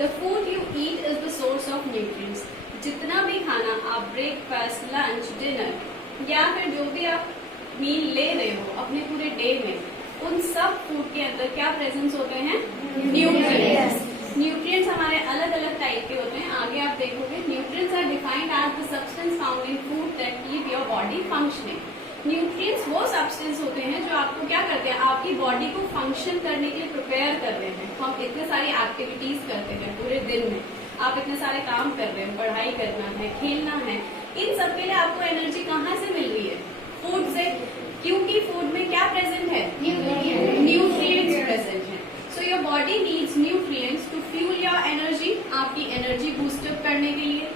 The food you eat is the source of nutrients. जितना भी खाना आप ब्रेकफास्ट, लंच, डिनर या फिर जो भी आप मील ले रहे हो अपने पूरे डे में, उन सब फूड के अंदर क्या प्रेजेंस होते हैं? न्यूट्रिएंट्स। न्यूट्रिएंट्स हमारे अलग अलग टाइप के होते हैं, आगे आप देखोगे। Nutrients are defined as the substance found in food that keep your body functioning. Nutrients वो सब्सटेंस होते हैं जो आपको क्या करते हैं, आपकी बॉडी को फंक्शन करने के लिए प्रिपेयर कर रहे हैं। हम इतने सारी एक्टिविटीज करते हैं पूरे दिन में, आप इतने सारे काम कर रहे हैं, पढ़ाई करना है, खेलना है, इन सब के लिए आपको एनर्जी कहाँ से मिल रही है? फूड से, क्योंकि फूड में क्या प्रेजेंट है? न्यूट्रिएंट्स प्रेजेंट है। So your body needs nutrients to fuel your energy, आपकी एनर्जी बूस्टअप करने के लिए,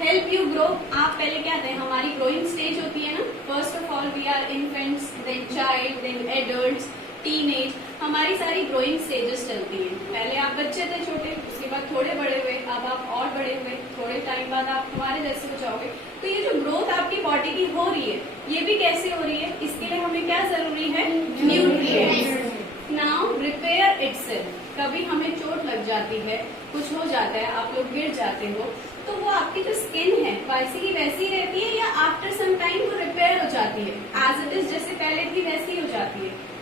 हेल्प यू ग्रो। आप पहले क्या थे, हमारी ग्रोइंग स्टेज होती है ना, first of all we are infants, then child, then adults, teenage, हमारी सारी ग्रोइंग स्टेजेस चलती हैं। पहले आप बच्चे थे छोटे, उसके बाद थोड़े बड़े हुए, अब आप और बड़े हुए, थोड़े टाइम बाद आप हमारे जैसे हो जाओगे। तो ये जो ग्रोथ आपकी बॉडी की हो रही है, ये भी कैसे हो रही है? इसके लिए हमें क्या जरूरी है? न्यूट्रिएंट्स। Now repair itself. कभी हमें चोट लग जाती है, कुछ हो जाता है, आप लोग गिर जाते हो, तो वो आपकी जो स्किन है वैसी ही वैसी रहती है या आफ्टर सम टाइम वो रिपेयर हो जाती है? एज इट इज, जैसे पहले थी वैसी हो जाती है।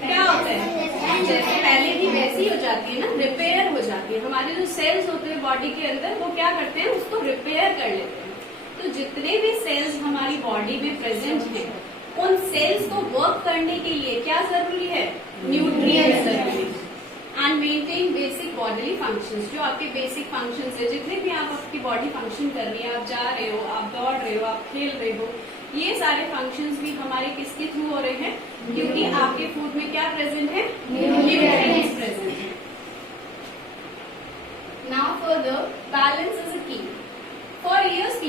क्या होता है? जैसे पहले थी वैसी हो जाती है ना, रिपेयर हो जाती है। हमारे जो सेल्स होते हैं बॉडी के अंदर, वो क्या करते हैं, उसको रिपेयर कर लेते हैं। तो जितने भी सेल्स हमारी बॉडी में प्रेजेंट हैं, उन सेल्स को वर्क करने के लिए क्या जरूरी है? न्यूट्रिएंट्स जरूरी है। And maintain basic bodily functions. जो आपके बेसिक फंक्शंस है, जितने भी आप आपकी बॉडी फंक्शन कर रही है, आप जा रहे हो, आप दौड़ रहे हो, आप खेल रहे हो, ये सारे फंक्शंस भी हमारे किसके थ्रू हो रहे हैं? क्योंकि आपके फूड में क्या प्रेजेंट है? न्यूट्रिएंट्स प्रेजेंट है। Now further, balance is a key. For years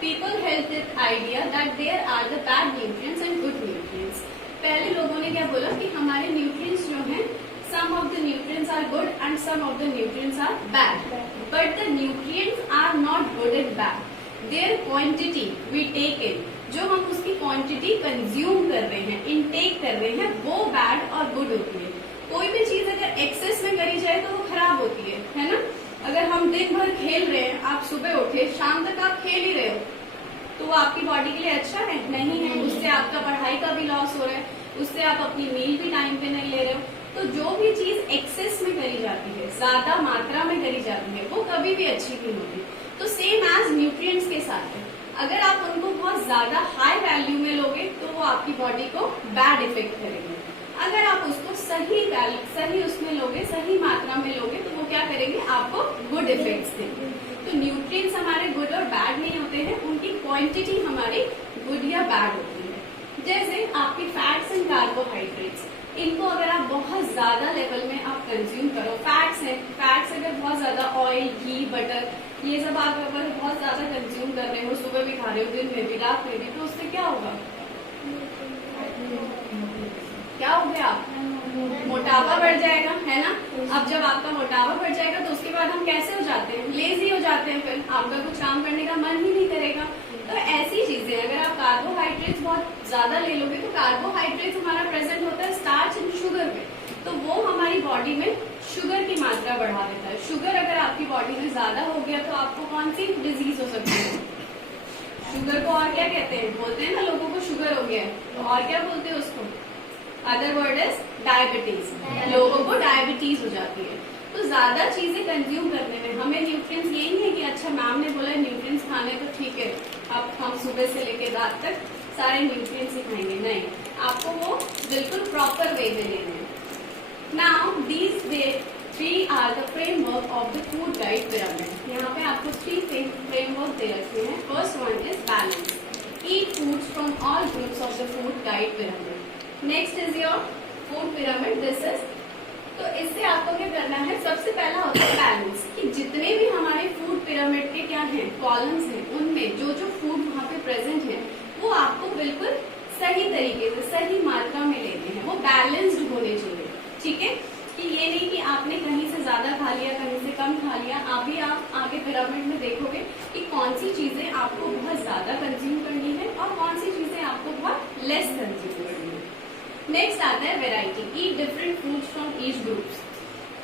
people held this idea that there are the bad nutrients and good nutrients. पहले लोगों ने क्या बोला कि हमारे न्यूट्रिएंट्स जो हैं, some of the nutrients are good and some of the nutrients are bad. But the nutrients are not good and bad. Their quantity we take in, जो हम उसकी क्वांटिटी कंज्यूम कर रहे हैं, इनटेक कर रहे हैं, वो बैड और गुड होती है। कोई भी चीज अगर एक्सेस में करी जाए तो वो खराब होती है ना? अगर हम दिन भर खेल रहे हैं, आप सुबह उठे, शाम तक आप खेल ही रहे हो, तो वो आपकी बॉडी के लिए अच्छा है? नहीं है। उससे आपका पढ़ाई का भी लॉस हो रहा है, उससे आप अपनी मील भी टाइम पे नहीं ले रहे हो। तो जो भी चीज एक्सेस में करी जाती है, ज्यादा मात्रा में करी जाती है, वो कभी भी अच्छी नहीं होती। तो सेम एज न्यूट्रिएंट्स के साथ है, अगर आप उनको बहुत ज्यादा हाई वैल्यू में लोगे तो वो आपकी बॉडी को बैड इफेक्ट करेंगे। अगर आप उसको सही उसमें लोगे, सही मात्रा में लोगे, तो वो क्या करेंगे? आपको गुड इफेक्ट्स देंगे। तो न्यूट्रिएंट्स हमारे गुड और बैड नहीं होते हैं, उनकी क्वांटिटी हमारी गुड या बैड होती है। जैसे आपके फैट्स एंड कार्बोहाइड्रेट्स, इनको अगर आप बहुत ज्यादा लेवल में आप कंज्यूम करो, फैट्स अगर बहुत ज्यादा ऑयल, घी, बटर, ये सब आप अगर बहुत ज्यादा कंज्यूम कर रहे हो, सुबह भी खा रहे हो, दिन में भी, रात में भी, तो उससे क्या होगा? क्या हो गया? मोटापा बढ़ जाएगा, है ना? अब जब आपका मोटापा बढ़ जाएगा तो उसके बाद हम कैसे हो जाते हैं? लेजी हो जाते हैं, फिर आपका कुछ काम करने का मन ही नहीं करेगा। तो ऐसी चीजें, अगर आप कार्बोहाइड्रेट्स बहुत ज्यादा ले लोगे, तो कार्बोहाइड्रेट्स हमारा प्रेजेंट होता है स्टार्च एंड शुगर में, तो वो हमारी बॉडी में शुगर की मात्रा बढ़ा देता है। शुगर अगर आपकी बॉडी में ज्यादा हो गया तो आपको कौन सी डिजीज हो सकती है? शुगर को और क्या कहते हैं? बोलते हैं ना लोगों को शुगर हो गया है, तो और क्या बोलते हैं उसको? Other word is diabetes. लोगों को डायबिटीज हो जाती है। तो ज्यादा चीजें कंज्यूम करने में हमें न्यूट्रिएंट्स, यही नहीं है कि अच्छा मैम ने बोला न्यूट्रिएंट्स खाने तो ठीक है, अब हम सुबह से लेकर रात तक सारे न्यूट्रिएंट्स ही खाएंगे, नहीं, आपको वो बिल्कुल प्रॉपर वे में लेने हैं। Now these three are the framework of the food diet pyramid. यहाँ पे आपको 3 फ्रेमवर्क दे रखे हैं। First one is balance, eat foods from all groups of the food diet pyramid. Next is your food pyramid, this is, तो इससे आपको क्या करना है? सबसे पहला होता है बैलेंस, कि जितने भी हमारे फूड पिरामिड के क्या हैं, कॉलम्स हैं, उनमें जो जो फूड वहाँ पे प्रेजेंट है, वो आपको बिल्कुल सही तरीके से, सही मात्रा में लेने हैं, वो बैलेंस्ड होने चाहिए। ठीक है, कि ये नहीं कि आपने कहीं से ज्यादा खा लिया, कहीं से कम खा लिया। अभी आप आगे पिरामिड में देखोगे कि कौन सी चीजें आपको बहुत ज्यादा कंज्यूम करनी है और कौन सी चीजें आपको बहुत लेस कंज्यूम करनी है। नेक्स्ट आता है variety, eat different foods from each groups.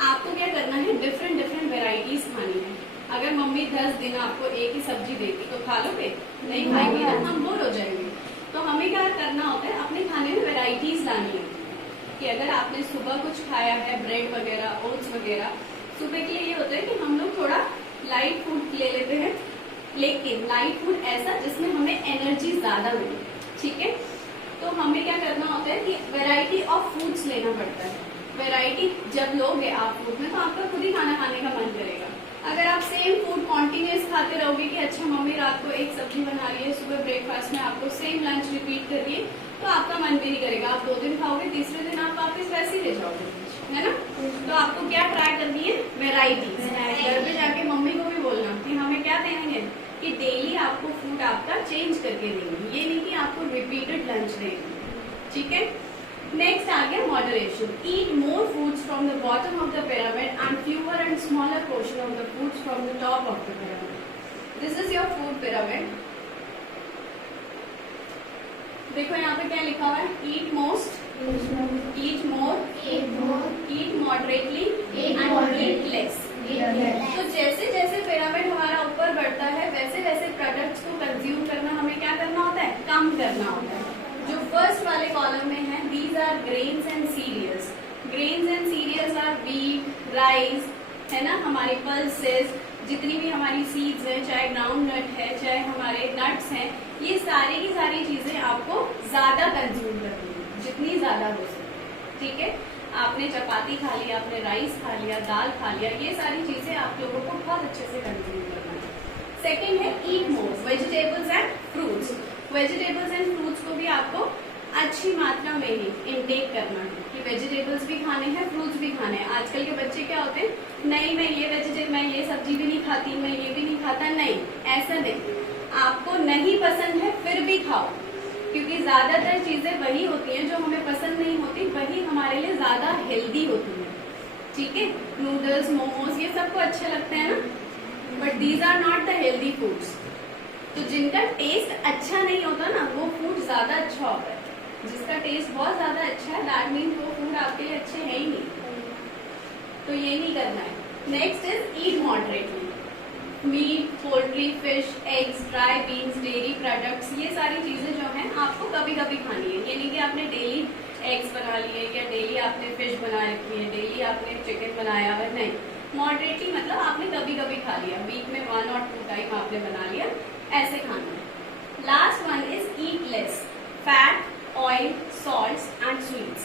आपको क्या करना है, डिफरेंट डिफरेंट वेराइटीज खानी है। अगर मम्मी 10 दिन आपको एक ही सब्जी देती तो खा लोगे? नहीं खाएंगे ना, हम बोर हो जाएंगे। तो हमें क्या करना होता है, अपने खाने में वेराइटीज लानी है। कि अगर आपने सुबह कुछ खाया है, ब्रेड वगैरह, ओट्स वगैरह, सुबह के लिए ये होता है कि हम लोग थोड़ा लाइट फूड ले लेते हैं, लेकिन लाइट फूड ऐसा जिसमें हमें एनर्जी ज्यादा मिले, ठीक है। तो हमें क्या करना होता है कि वैरायटी ऑफ फूड्स लेना पड़ता है। वैरायटी जब लोगे आप फूड में, तो आपका खुद ही खाना खाने का मन करेगा। अगर आप सेम फूड कॉन्टिन्यूस खाते रहोगे कि अच्छा मम्मी रात को एक सब्जी बना रही है, सुबह ब्रेकफास्ट में आपको सेम लंच रिपीट कर रही है, तो आपका मन भी नहीं करेगा। आप 2 दिन खाओगे, तीसरे दिन आप वापस वैसे ही ले जाओगे, है ना। तो आपको क्या ट्राई करनी है, वेराइटीज। घर पे जाके मम्मी को भी बोलना कि हमें क्या देंगे, कि डेली आपको फूड आपका चेंज करके देंगे, ये नहीं कि आपको रिपीटेड लंच देंगे, ठीक है। नेक्स्ट आ गया moderation. Eat more foods from the bottom of the pyramid and fewer and smaller portion of the foods from the top of the pyramid. This is your food pyramid. देखो यहाँ पे क्या लिखा हुआ है, eat most, eat more, eat moderately and eat less. तो जैसे जैसे पिरामिड हमारा ऊपर बढ़ता है, वैसे वैसे प्रोडक्ट्स को कंज्यूम करना हमें क्या करना होता है, कम करना होता है। जो फर्स्ट वाले कॉलम में है, these are grains and cereals. Grains and cereals are wheat, rice, है ना, हमारी पल्सेस, जितनी भी हमारी सीड्स हैं, चाहे ग्राउंड नट है, चाहे हमारे नट्स हैं, ये सारी की सारी चीजें आपको ज्यादा कंज्यूम करनी है, जितनी ज्यादा हो सके, ठीक है। आपने चपाती खा लिया, आपने राइस खा लिया, दाल खा लिया, ये सारी चीजें आप लोगों को बहुत अच्छे से कंज्यूम करना है। सेकेंड है eat more, vegetables and fruits. Vegetables and fruits को भी आपको अच्छी मात्रा में ही इनटेक करना है, कि वेजिटेबल्स भी खाने हैं, फ्रूट्स भी खाने हैं। आजकल के बच्चे क्या होते हैं, नहीं मैं ये वेजिटेबल, मैं ये सब्जी भी नहीं खाती, मैं ये भी नहीं खाता, नहीं, ऐसा नहीं। आपको नहीं पसंद है फिर भी खाओ, क्योंकि ज्यादातर चीजें वही होती हैं जो हमें पसंद नहीं होती, वही हमारे लिए ज्यादा हेल्दी होती है, ठीक है। नूडल्स, मोमोज, ये सबको अच्छे लगते हैं ना, but these are not the healthy foods. तो जिनका टेस्ट अच्छा नहीं होता ना, वो फूड ज्यादा अच्छा होता है। जिसका टेस्ट बहुत ज्यादा अच्छा है, दैट मीन्स वो फूड आपके लिए अच्छे है ही नहीं, तो ये नहीं करना है। Next is eat moderately. Meat, poultry, fish, eggs, dry beans, dairy products, ये सारी चीजें जो हैं आपको कभी कभी खानी है। ये नहीं कि आपने डेली एग्स बना लिए या डेली आपने फिश बना रखी है, डेली आपने चिकन बनाया है, नहीं। मॉडरेटली मतलब आपने कभी कभी खा लिया, वीक में 1 और 2 टाइम आपने बना लिया, ऐसे खाना है। Last one is eat less. Fat, oil, salts and sweets.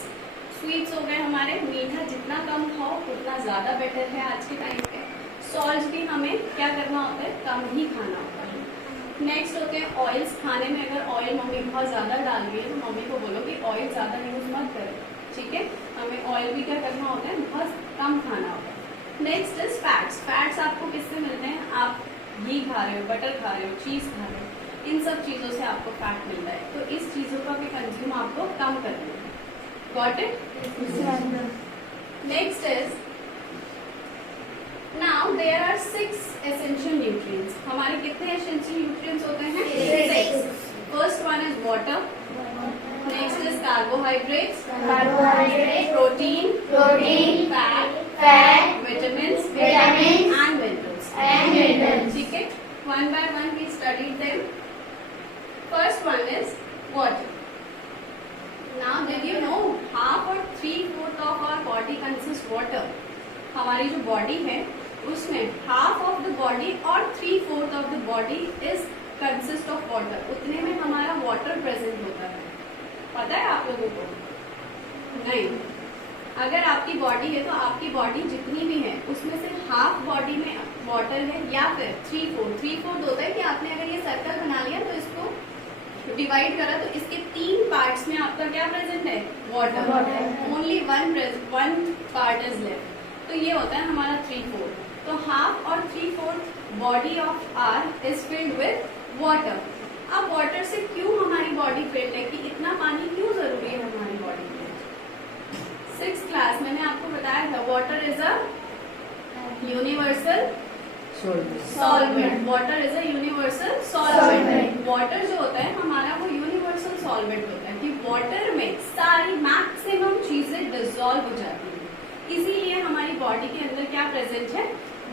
Sweets हो गए हमारे, मीठा जितना कम खाओ उतना ज्यादा बेटर है आज के टाइम पे। सॉल्ट भी हमें क्या करना होता है, कम ही खाना होता है। नेक्स्ट होते हैं ऑयल्स। खाने में अगर ऑयल मम्मी बहुत ज्यादा डाल रही है, तो मम्मी को बोलो कि ऑयल ज्यादा यूज मत करें, ठीक है। हमें ऑयल भी क्या करना होता है, बहुत कम खाना होता है। Next is fats. फैट्स आपको किससे मिलते हैं, आप घी खा रहे हो, बटर खा रहे हो, चीज खा रहे हो, इन सब चीजों से आपको फैट मिलता है। तो इस चीजों का भी कंज्यूम आपको कम करना है। Got it? Next is, now there are 6 essential nutrients. हमारे कितने एसेंशियल न्यूट्रिएंट्स होते हैं? 6। First one is water, next is carbohydrates, protein, fat, vitamins and minerals, ठीक है। One by one we studied them. First one is water. Now did you know half और 3/4 of our body consist water. हमारी जो body है उसमें half of the body और 3/4 of the body is consist of water. उतने में हमारा water present होता है, पता है आप लोगों को? नहीं। अगर आपकी बॉडी है तो आपकी बॉडी जितनी भी है उसमें से हाफ बॉडी में वाटर है, या फिर 3/4 होता है कि आपने अगर ये सर्कल बना लिया तो इसको डिवाइड करा तो इसके 3 पार्ट्स में आपका क्या प्रेजेंट है, water. Only one part is left, तो ये होता है हमारा 3/4। तो हाफ और 3/4 body of our is filled with water. अब वाटर से क्यों हमारी बॉडी फिल्ड है, कि इतना पानी क्यों जरूरी है हमारी बॉडी में? 6th क्लास मैंने आपको बताया था, water is a universal solvent. Water is a universal solvent. Water जो होता है हमारा, वो यूनिवर्सल सॉल्वेंट होता है कि वाटर में सारी मैक्सिमम चीजें डिसॉल्व हो जाती है। इसीलिए हमारी बॉडी के अंदर क्या प्रेजेंट है,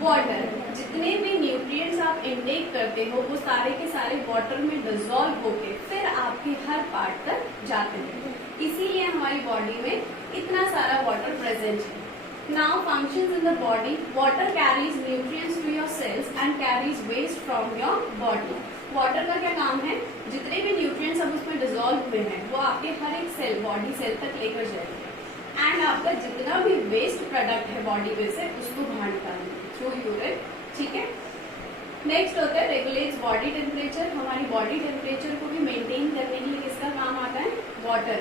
वाटर। जितने भी न्यूट्रिएंट्स आप इनटेक करते हो वो सारे के सारे वाटर में डिसॉल्व होके फिर आपके हर पार्ट तक जाते हैं, इसीलिए हमारी बॉडी में इतना सारा वाटर प्रेजेंट है। Now functions in the body, water carries nutrients to your cells and carries waste from your body. Water का क्या काम है, जितने भी न्यूट्रिएंट्स अब उसमें डिसॉल्व हुए हैं वो आपके हर एक सेल, बॉडी सेल तक लेकर जाएंगे एंड आपका जितना भी वेस्ट प्रोडक्ट है बॉडी में से उसको बाहर निकालेंगे थ्रू यूरिन, ठीक है। नेक्स्ट होता है रेगुलेट्स बॉडी टेम्परेचर। हमारी बॉडी टेम्परेचर को भी मेंटेन करने के लिए किसका काम आता है, वाटर।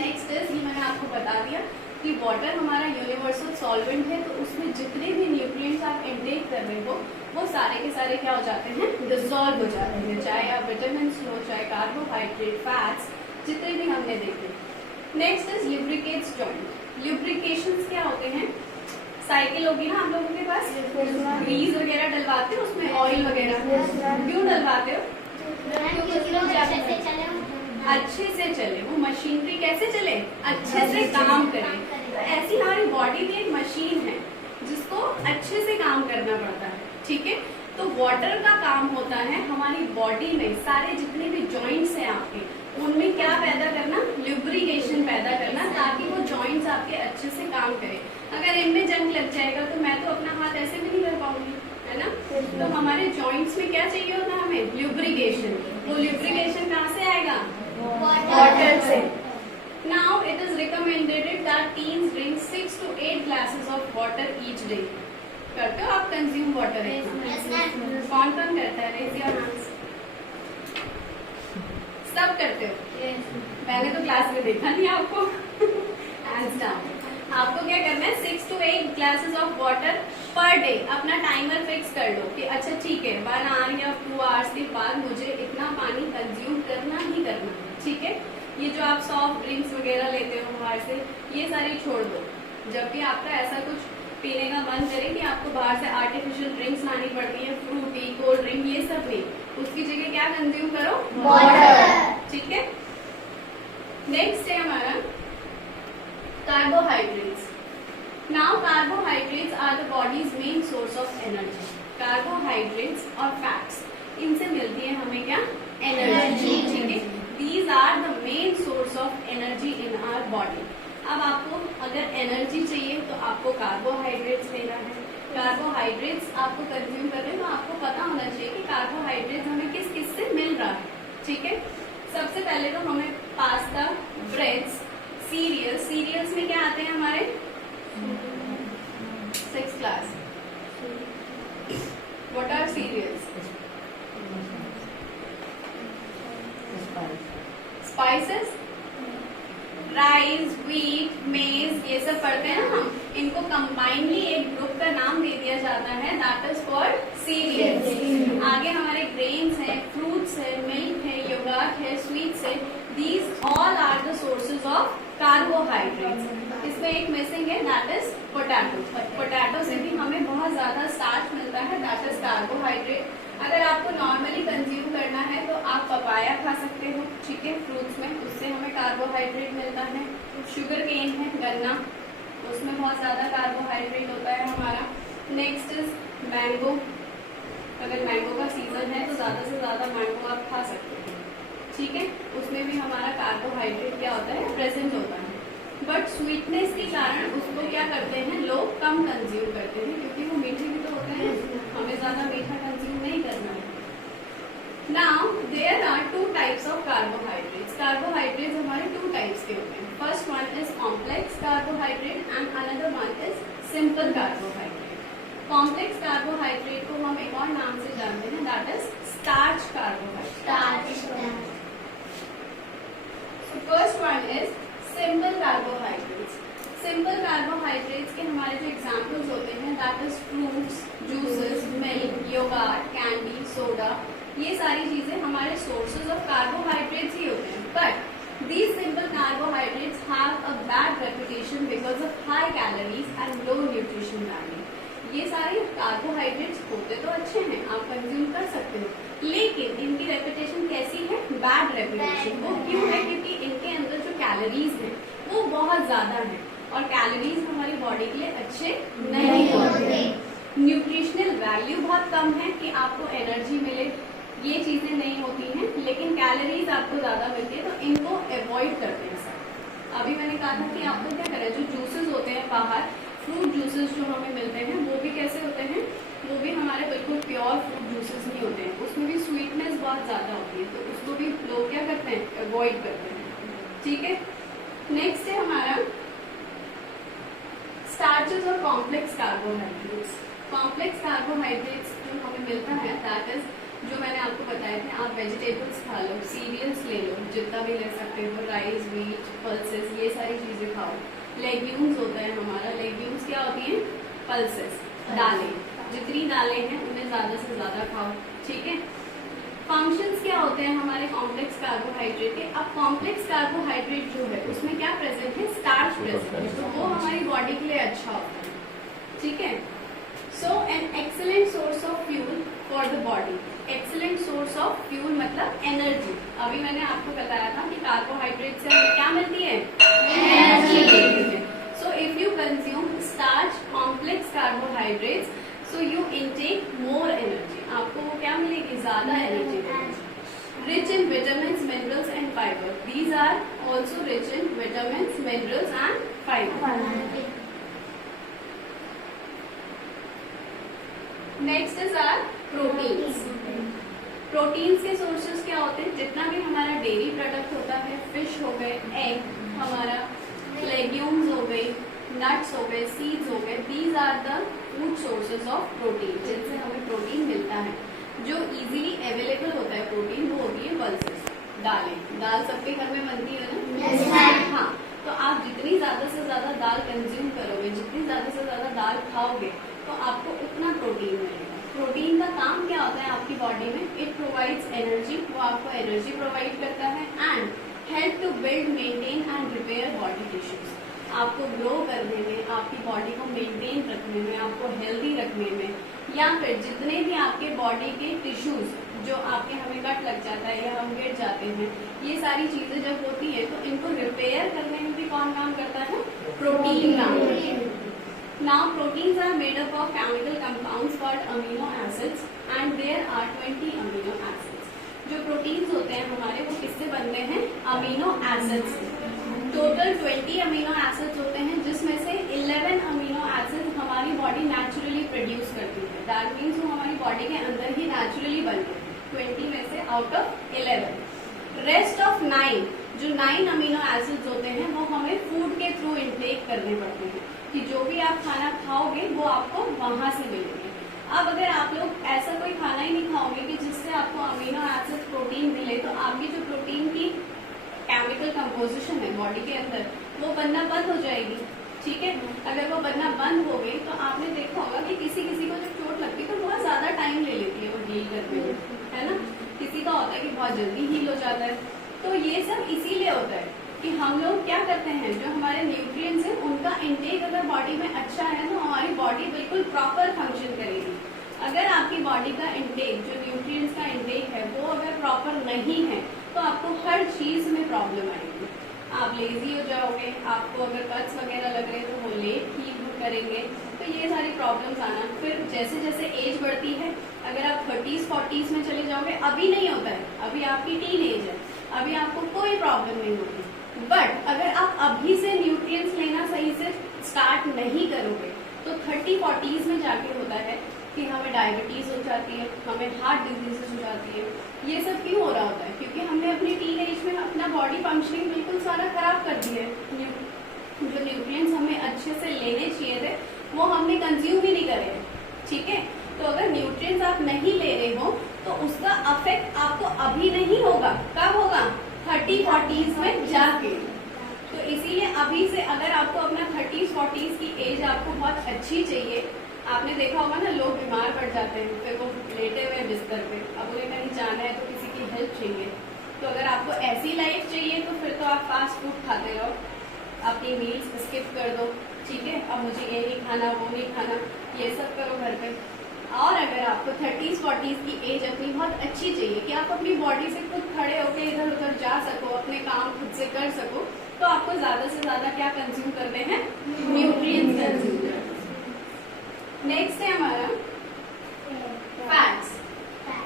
नेक्स्ट इज, ये मैंने आपको बता दिया कि वाटर हमारा यूनिवर्सल सॉल्वेंट है, तो उसमें जितने भी न्यूट्रिएंट्स आप इनटेक कर रहे हो वो सारे के सारे क्या हो जाते हैं, डिसॉल्व हो जाते हैं, चाहे आप विटामिन लो, चाहे कार्बोहाइड्रेट, फैट्स, जितने भी हमने देखे। Next is lubricates joint. Lubrications क्या होते हैं, साइकिल होगी ना आप लोगों के पास, ग्रीस वगैरह डलवाते हो उसमें, ऑयल वगैरह क्यों डलवाते हो, अच्छे से चले, वो मशीनरी कैसे चले, अच्छे से काम करे। तो ऐसी हमारी बॉडी भी एक मशीन है जिसको अच्छे से काम करना पड़ता है, ठीक है। तो वाटर का काम होता है हमारी बॉडी में सारे जितने भी जॉइंट्स हैं आपके, उनमें क्या पैदा करना, ल्यूब्रिकेशन पैदा करना, ताकि वो जॉइंट्स आपके अच्छे से काम करें। अगर इनमें जंग लग जाएगा तो मैं तो अपना हाथ ऐसे भी नहीं कर पाऊंगी, है ना। तो हमारे जॉइंट्स में क्या चाहिए होता है हमें, ल्यूब्रिकेशन। वो ल्यूब्रिकेशन कहाँ से आएगा, वाटर से। Now it is recommended that teens drink 6 to 8 glasses of water each day। करते हो आप कंज्यूम वाटर? कौन कौन करता है, रेज योर हैंड्स। सब करते हो? मैंने तो क्लास में देखा नहीं आपको। Hands down. आपको क्या करना है, 6 to 8 glasses of water per day. अपना टाइमर फिक्स कर लो कि अच्छा ठीक है 1 hour या 2 hours के बाद मुझे इतना पानी कंज्यूम करना ही करना है, ठीक है। ये जो आप सॉफ्ट ड्रिंक्स वगैरह लेते हो बाहर से, ये सारी छोड़ दो। जब भी आपका ऐसा कुछ पीने का मन करे कि आपको बाहर से आर्टिफिशियल ड्रिंक्स लानी पड़ती है, फ्रूटी, कोल्ड ड्रिंक, ये सब नहीं, उसकी जगह क्या कंज्यूम करो, वाटर, ठीक है। नेक्स्ट है हमारा carbohydrates. Now carbohydrates are the body's main source of energy. Carbohydrates और फैट्स, इनसे मिलती है हमें क्या, एनर्जी, ठीक है। These are the main source of energy in our body। अब आपको अगर एनर्जी चाहिए तो आपको कार्बोहाइड्रेट्स लेना है। कार्बोहाइड्रेट्स आपको कंज्यूम कर रहे हैं तो आपको पता होना चाहिए कि कार्बोहाइड्रेट्स हमें किस किस से मिल रहा है, ठीक है। सबसे पहले तो हमें पास्ता, ब्रेड्स, सीरियल्स। सीरियल्स में क्या आते हैं हमारे, 6th class, what are cereals, spices, rice, wheat, maize, ये सब पढ़ते हैं ना हम। इनको कंबाइनली एक ग्रुप का नाम दे दिया जाता है, दैट इज कॉल्ड सीरियल्स। आगे हमारे ग्रेन्स हैं, फ्रूट्स है, मिल्क है, योगर्ट है, स्वीट्स है। These all are the sources of carbohydrates. इसमें एक मिसिंग है, दैट इज पोटैटो। पोटैटो से भी हमें बहुत ज्यादा स्टार्च मिलता है, दैट इज कार्बोहाइड्रेट। अगर आपको नॉर्मली कंज्यूम करना है तो आप पपाया खा सकते हो, ठीक है, फ्रूट्स में, उससे हमें कार्बोहाइड्रेट मिलता है। शुगर केन है, गन्ना, उसमें बहुत ज्यादा कार्बोहाइड्रेट होता है हमारा। Next is mango. अगर मैंगो का सीजन है तो ज्यादा से ज्यादा मैंगो आप खा सकते हो, ठीक है, उसमें भी हमारा कार्बोहाइड्रेट क्या होता है, प्रेजेंट होता है। बट स्वीटनेस के कारण उसको क्या करते हैं लोग, कम कंज्यूम करते हैं, क्योंकि वो मीठे भी तो होते हैं, हमें ज्यादा मीठा कंज्यूम नहीं करना है। Now there are 2 types of carbohydrates। Carbohydrates हमारे 2 types के होते हैं। First one is complex carbohydrate and another one is simple carbohydrate. Complex carbohydrate को हम एक और नाम से जानते हैं, that is starch carbohydrate. First one is simple carbohydrates. Simple carbohydrates के हमारे जो एग्जाम्पल्स होते हैं, that is fruits, juices, milk, yogurt, candy, soda, ये सारी चीजें हमारे सोर्सेज ऑफ कार्बोहाइड्रेट्स ही होते हैं। But these simple carbohydrates have a bad reputation because of high calories and low nutrition value. ये सारे कार्बोहाइड्रेट्स होते तो अच्छे हैं, आप कंज्यूम कर सकते हो, लेकिन इनकी रेपुटेशन कैसी है, बैड रेपुटेशन। वो क्यों है, क्योंकि इनके अंदर जो कैलोरीज हैं वो बहुत ज्यादा है। और कैलोरीज हमारी बॉडी के लिए अच्छे नहीं होते। न्यूट्रिशनल वैल्यू बहुत कम है कि आपको एनर्जी मिले, ये चीजें नहीं होती हैं, लेकिन कैलोरीज आपको ज्यादा मिलती है, तो इनको अवॉइड करते हैं सब। अभी मैंने कहा था कि आपको क्या करें, जो जूसेस होते हैं बाहर, फ्रूट जूसेस जो हमें मिलते हैं, वो भी कैसे होते हैं, वो भी हमारे बिल्कुल प्योर फ्रूट जूसेस नहीं होते हैं, उसमें भी स्वीटनेस बहुत ज्यादा होती है, तो उसको भी लोग क्या करते हैं, अवॉइड करते हैं। ठीक है, नेक्स्ट है हमारा स्टार्चेस और कॉम्प्लेक्स कार्बोहाइड्रेट्स। कॉम्प्लेक्स कार्बोहाइड्रेट्स जो हमें मिलता है, दैट इज जो मैंने आपको बताए थे, आप वेजिटेबल्स खा लो, सीरियल्स ले लो, जितना भी ले सकते हो, राइस, व्हीट, पल्सेस, ये सारी चीजें खाओ। लेग्यूम्स होता है हमारा, लेग्यूम्स क्या होती हैं, पल्सेस, दालें, जितनी दालें हैं उन्हें ज्यादा से ज्यादा खाओ। ठीक है, फंक्शंस क्या होते हैं हमारे कॉम्प्लेक्स कार्बोहाइड्रेट के। अब कॉम्प्लेक्स कार्बोहाइड्रेट जो है उसमें क्या प्रेजेंट है, स्टार्च प्रेजेंट है, तो वो हमारी बॉडी के लिए अच्छा होता है। ठीक है, so an excellent source of fuel for the body. Excellent source of fuel मतलब एनर्जी। अभी मैंने आपको बताया था कि कार्बोहाइड्रेट से हमें क्या मिलती है, energy. So if you consume starch, complex carbohydrates, so you intake more energy, आपको वो क्या मिलेगी, ज्यादा energy. Rich in vitamins, minerals and fibre, these are also rich in vitamins, minerals and fibre. Next is are proteins. Proteins के sources क्या होते हैं, जितना भी हमारा डेयरी प्रोडक्ट होता है, फिश हो गए, एग हमारा, लेग्यूम्स हो गई, नट्स हो गए, सीड्स हो गए, these are the food sources of protein, जिनसे हमें प्रोटीन मिलता है। जो इजीली अवेलेबल होता है प्रोटीन, वो होती है पल्सेस, दालें। दाल सबके घर में बनती है ना, yes, हाँ, तो आप जितनी ज्यादा से ज्यादा दाल कंज्यूम करोगे, जितनी ज्यादा से ज्यादा दाल खाओगे, तो आपको उतना प्रोटीन मिलेगा। प्रोटीन का काम क्या होता है आपकी बॉडी में, इट प्रोवाइड्स एनर्जी, वो आपको एनर्जी प्रोवाइड करता है, and help to build, maintain and repair body tissues. आपको ग्रो करने में, आपकी बॉडी को मेंटेन रखने में, आपको हेल्दी रखने में, या फिर जितने भी आपके बॉडी के टिश्यूज जो आपके हमें कट लग जाता है या हम गिर जाते हैं, ये सारी चीजें जब होती है तो इनको रिपेयर करने में भी कौन काम करता है, प्रोटीन काम करता है। Now proteins are made up of chemical compounds called amino acids and there are 20 amino acids. जो प्रोटीन्स होते हैं हमारे, वो किससे बनते हैं, amino acids. Total 20 amino acids होते हैं, जिसमें से 11 अमीनो एसिड्स हमारी बॉडी नेचुरली प्रोड्यूस करती है। दैट मीन्स वो हमारी बॉडी के अंदर ही नेचुरली बनते हैं, 20 में से आउट ऑफ 11। रेस्ट ऑफ 9, जो 9 अमीनो एसिड्स होते हैं, वो हमें फूड के थ्रू इनटेक करने पड़ते हैं, कि जो भी आप खाना खाओगे वो आपको वहां से मिलेंगे। अब अगर आप लोग ऐसा कोई खाना ही नहीं खाओगे कि जिससे आपको अमीनो एसिड, प्रोटीन मिले, तो आपकी जो प्रोटीन की केमिकल कंपोजिशन है बॉडी के अंदर, वो बनना बंद हो जाएगी। ठीक है, अगर वो बनना बंद हो गई तो आपने देखा होगा कि किसी किसी को जब चोट लगती है तो बहुत ज्यादा टाइम ले लेती है वो हील करने में, है ना। किसी का होता है कि बहुत जल्दी हील हो जाता है। तो ये सब इसीलिए होता है कि हम लोग क्या करते हैं, जो हमारे न्यूट्रिएंट्स हैं उनका इंटेक अगर बॉडी में अच्छा है तो हमारी बॉडी बिल्कुल प्रॉपर फंक्शन करेगी। अगर आपकी बॉडी का इंटेक, जो न्यूट्रिएंट्स का इंटेक है, वो अगर प्रॉपर नहीं है तो आपको हर चीज में प्रॉब्लम आएगी। आप लेजी हो जाओगे, आपको अगर कट्स वगैरह लग रहे हैं तो वो लेट हील करेंगे, तो ये सारी प्रॉब्लम्स आना। फिर जैसे जैसे एज बढ़ती है, अगर आप 30s 40s में चले जाओगे, अभी नहीं होता है, अभी आपकी टीन एज है, अभी आपको कोई प्रॉब्लम नहीं होगी। बट अगर आप अभी से न्यूट्रिएंट्स लेना सही से स्टार्ट नहीं करोगे तो 30-40s में जाके होता है कि हमें डायबिटीज हो जाती है, हमें हार्ट डिजीजेस हो जाती है। ये सब क्यों हो रहा होता है, क्योंकि हमने अपनी टीन एज में अपना बॉडी फंक्शनिंग बिल्कुल सारा खराब कर दिया है। जो न्यूट्रिएंट्स हमें अच्छे से लेने चाहिए थे वो हमने कंज्यूम ही नहीं करे। ठीक है, तो अगर न्यूट्रिएंट्स आप नहीं ले रहे हो तो उसका अफेक्ट आपको अभी नहीं होगा, कब होगा, 30-40s में जाके। तो इसीलिए अभी से अगर आपको अपना 30s-40s की एज आपको बहुत अच्छी चाहिए, आपने देखा होगा ना, लोग बीमार पड़ जाते हैं, फिर वो लेटे हुए बिस्तर पे, अब उन्हें कहीं जाना है तो किसी की हेल्प चाहिए। तो अगर आपको ऐसी लाइफ चाहिए तो फिर तो आप फास्ट फूड खाते रहो, अपनी मील्स स्किप कर दो। ठीक है, अब मुझे ये नहीं खाना, वो नहीं खाना, ये सब करो घर पे। और अगर आपको 30s-40s की एज अपनी बहुत अच्छी चाहिए कि आप अपनी बॉडी से खुद खड़े होकर इधर उधर जा सको, अपने काम खुद से कर सको, तो आपको ज्यादा से ज्यादा क्या कंज्यूम करते हैं, न्यूट्रिएंट्स कंज्यूम करते हैं। नेक्स्ट है हमारा fats.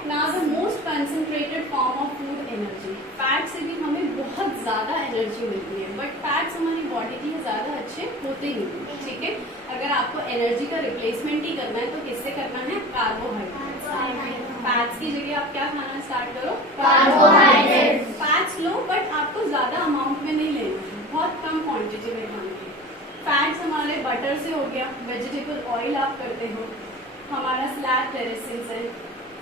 Now the most concentrated form of food energy. Fat से भी हमें बहुत ज्यादा एनर्जी मिलती है, बट फैट्स हमारी बॉडी के लिए ज्यादा अच्छे होते नहीं, ठीक है। अगर आपको एनर्जी का रिप्लेसमेंट ही करना है तो किससे करना है, कार्बोहाइड्रेट। फैट्स की जगह आप क्या खाना स्टार्ट करो, कार्बोहाइड्रेट। फैट्स लो, बट आपको ज्यादा अमाउंट में नहीं लेना है, बहुत कम क्वांटिटी में खाना है। फैट्स हमारे बटर से हो गया, वेजिटेबल ऑयल आप करते हो, हमारा सलाद ड्रेसिंग्स है।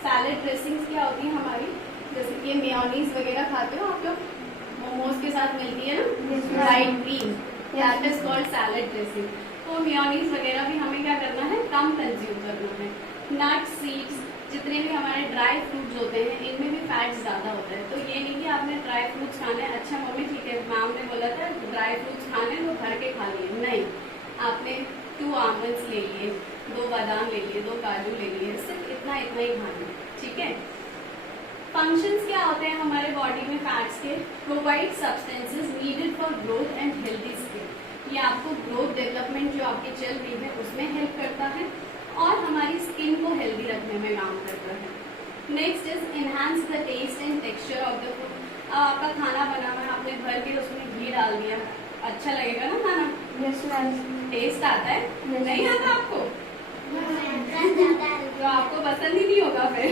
सैलेड ड्रेसिंग्स क्या होती है हमारी, जैसे कि मेयोनीज वगैरह खाते हो आप लोग, मोमोज के साथ मिलती है ना light green, that is called salad dressing. तो मेयोनीज वगैरह भी हमें क्या करना है, कम कंज्यूम करना है। नट्स, सीड्स, जितने भी हमारे ड्राई फ्रूट्स होते हैं इनमें भी फैट्स ज्यादा होता है। तो ये नहीं कि आपने ड्राई फ्रूट्स खाने, अच्छा मम्मी ठीक है मैम ने बोला था ड्राई फ्रूट्स खाने तो भर के खा लिए, नहीं, आपने 2 आलमंड्स ले लिए, 2 बादाम ले लिए, 2 काजू ले लिए, सिर्फ इतना इतना ही खाना है, ठीक है। फंक्शंस क्या होते हैं हमारे बॉडी में फैट्स के, provide substances needed for growth and healthy skin. ये आपको ग्रोथ डेवलपमेंट जो आपकी चल रही है उसमें हेल्प करता है और हमारी स्किन को हेल्दी रखने में काम करता है। Next is enhance the taste and texture of the food. अब आपका खाना बना हुआ है, आपने भर के उसमें घी डाल दिया, अच्छा लगेगा ना खाना, टेस्ट आता है, नहीं आता आपको तो आपको पसंद ही नहीं होगा फिर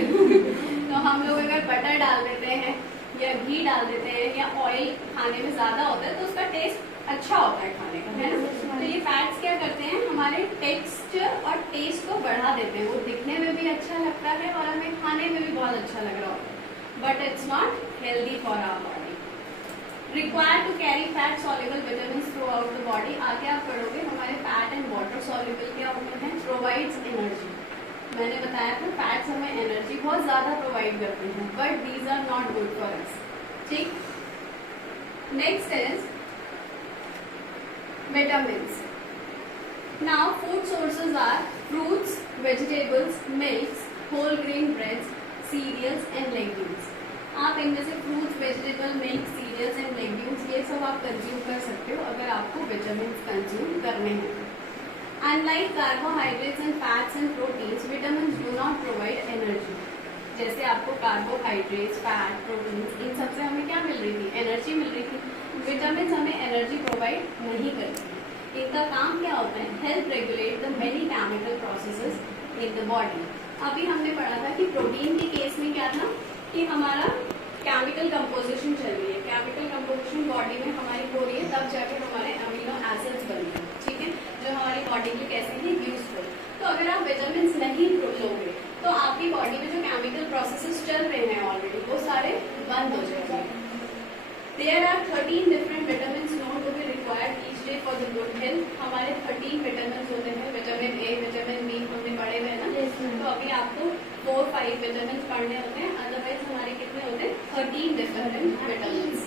तो हम लोग अगर बटर डाल देते हैं या घी डाल देते हैं या ऑयल खाने में ज्यादा होता है तो उसका टेस्ट अच्छा होता है खाने का, है ना। तो ये फैट्स क्या करते हैं, हमारे टेक्सचर और टेस्ट को बढ़ा देते हैं, वो दिखने में भी अच्छा लगता है और हमें खाने में भी बहुत अच्छा लग रहा होता है, but it's not healthy for our body. Required to carry fat soluble vitamins throughout the body. आगे आप पढ़ोगे हमारे फैट एंड वाटर सॉल्युबल क्या होते हैं, प्रोवाइड्स एनर्जी। मैंने बताया था फैट्स हमें एनर्जी बहुत ज्यादा प्रोवाइड करते हैं, but these are not good for us, ठीक। Next is vitamins. Now food sources are fruits, vegetables, milks, whole grain breads, cereals and legumes. आप इनमें से fruits, vegetable, milk, cereals and legumes ये सब आप कंज्यूम कर सकते हो अगर आपको विटामिन कंज्यूम करने हैं। Unlike carbohydrates and fats and proteins, vitamin do not provide energy. जैसे आपको कार्बोहाइड्रेट्स, फैट, प्रोटीन्स इन सबसे हमें क्या मिल रही थी, एनर्जी मिल रही थी। विटामिन हमें एनर्जी प्रोवाइड नहीं करती। इनका काम क्या होता है, help regulate the many chemical processes in the body. अभी हमने पढ़ा था कि प्रोटीन के केस में क्या था कि हमारा केमिकल कंपोजिशन चल रही है, केमिकल कंपोजिशन बॉडी में हमारी हो रही है, तब जाके हमारे अमीनो एसिड्स बनते हैं, ठीक है, जो हमारी बॉडी के कैसे हैं यूजफुल। तो अगर आप विटामिन नहीं लोगे तो आपकी बॉडी में जो केमिकल प्रोसेसेस चल रहे हैं ऑलरेडी वो सारे बंद हो जाएंगे। There are 13 different vitamins known to be required each day for the good health. हमारे 13 vitamins होते हैं, विटामिन ए, विटामिन बी हमने पढ़े हुए हैं ना, तो अभी आपको 4-5 विटामिन पढ़ने होते हैं, अदरवाइज हमारे कितने होते हैं 13 different vitamins.